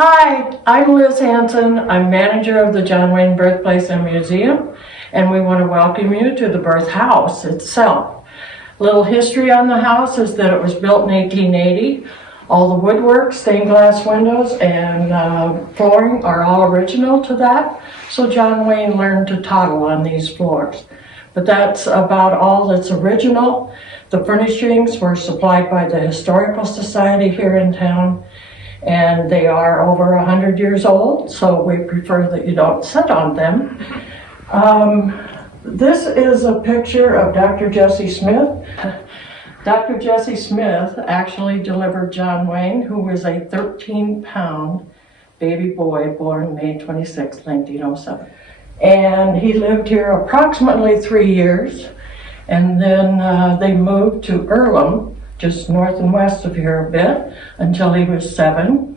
Hi, I'm Liz Hanson. I'm manager of the John Wayne Birthplace and Museum, and we want to welcome you to the birth house itself. Little history on the house is that it was built in 1880. All the woodwork, stained glass windows, and flooring are all original to that. So John Wayne learned to toddle on these floors. But that's about all that's original. The furnishings were supplied by the Historical Society here in town, and they are over 100 years old, so we prefer that you don't sit on them. This is a picture of Dr. Jesse Smith. Dr. Jesse Smith actually delivered John Wayne, who was a 13-pound baby boy born May 26, 1907. And he lived here approximately 3 years, and then they moved to Earlham, just north and west of here a bit, until he was 7.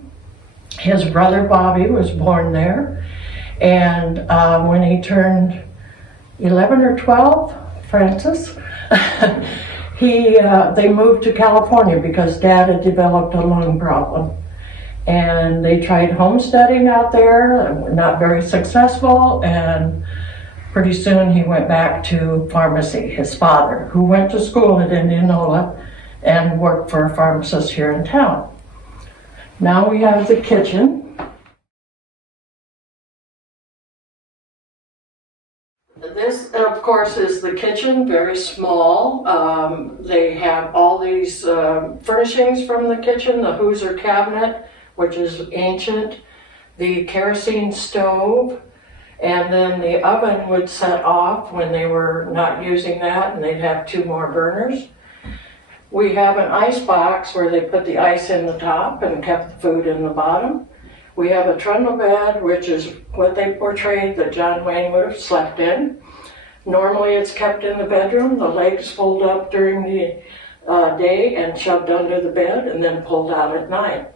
His brother Bobby was born there, and when he turned 11 or 12, Francis, they moved to California because Dad had developed a lung problem. And they tried homesteading out there, not very successful, and pretty soon he went back to pharmacy. His father, who went to school at Indianola and worked for a pharmacist here in town. Now we have the kitchen. This, of course, is the kitchen, very small. They have all these furnishings from the kitchen, the Hoosier cabinet, which is ancient, the kerosene stove, and then the oven would set off when they were not using that, and they'd have 2 more burners. We have an ice box where they put the ice in the top and kept the food in the bottom. We have a trundle bed, which is what they portrayed that John Wayne would have slept in. Normally it's kept in the bedroom. The legs fold up during the day and shoved under the bed and then pulled out at night.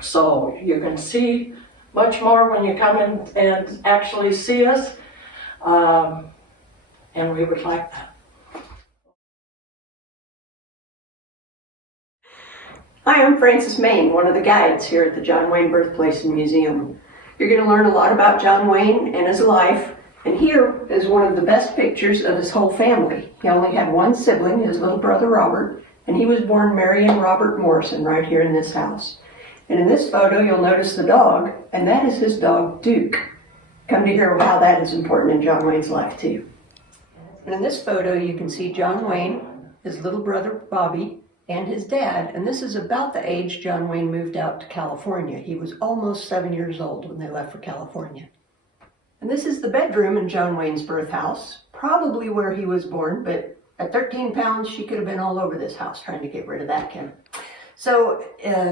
So you can see much more when you come in and actually see us, and we would like that. Hi, I'm Frances Main, one of the guides here at the John Wayne Birthplace and Museum. You're going to learn a lot about John Wayne and his life, and here is one of the best pictures of his whole family. He only had one sibling, his little brother Robert, and he was born Mary and Robert Morrison right here in this house. And in this photo, you'll notice the dog, and that is his dog, Duke. Come to hear how that is important in John Wayne's life, too. And in this photo, you can see John Wayne, his little brother, Bobby, and his dad, and this is about the age John Wayne moved out to California. He was almost 7 years old when they left for California. And this is the bedroom in John Wayne's birth house, probably where he was born, but at 13 pounds, she could have been all over this house trying to get rid of that Kim. So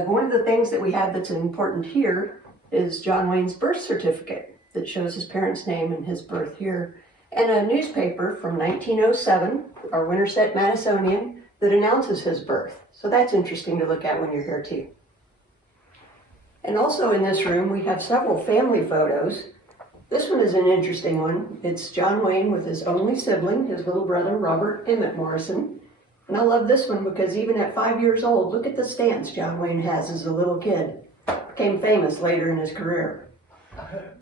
one of the things that we have that's important here is John Wayne's birth certificate that shows his parents' name and his birth here, and a newspaper from 1907, our Winterset Madisonian, that announces his birth. So that's interesting to look at when you're here too. And also in this room we have several family photos. This one is an interesting one. It's John Wayne with his only sibling, his little brother Robert Emmett Morrison. And I love this one because even at 5 years old, look at the stance John Wayne has as a little kid. Became famous later in his career.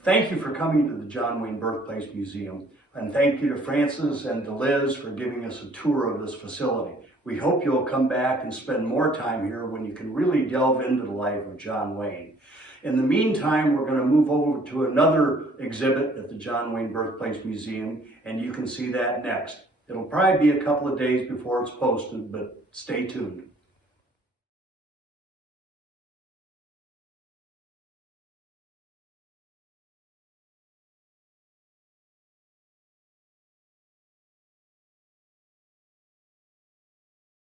Thank you for coming to the John Wayne Birthplace Museum. And thank you to Frances and to Liz for giving us a tour of this facility. We hope you'll come back and spend more time here when you can really delve into the life of John Wayne. In the meantime, we're going to move over to another exhibit at the John Wayne Birthplace Museum, and you can see that next. It'll probably be a couple of days before it's posted, but stay tuned.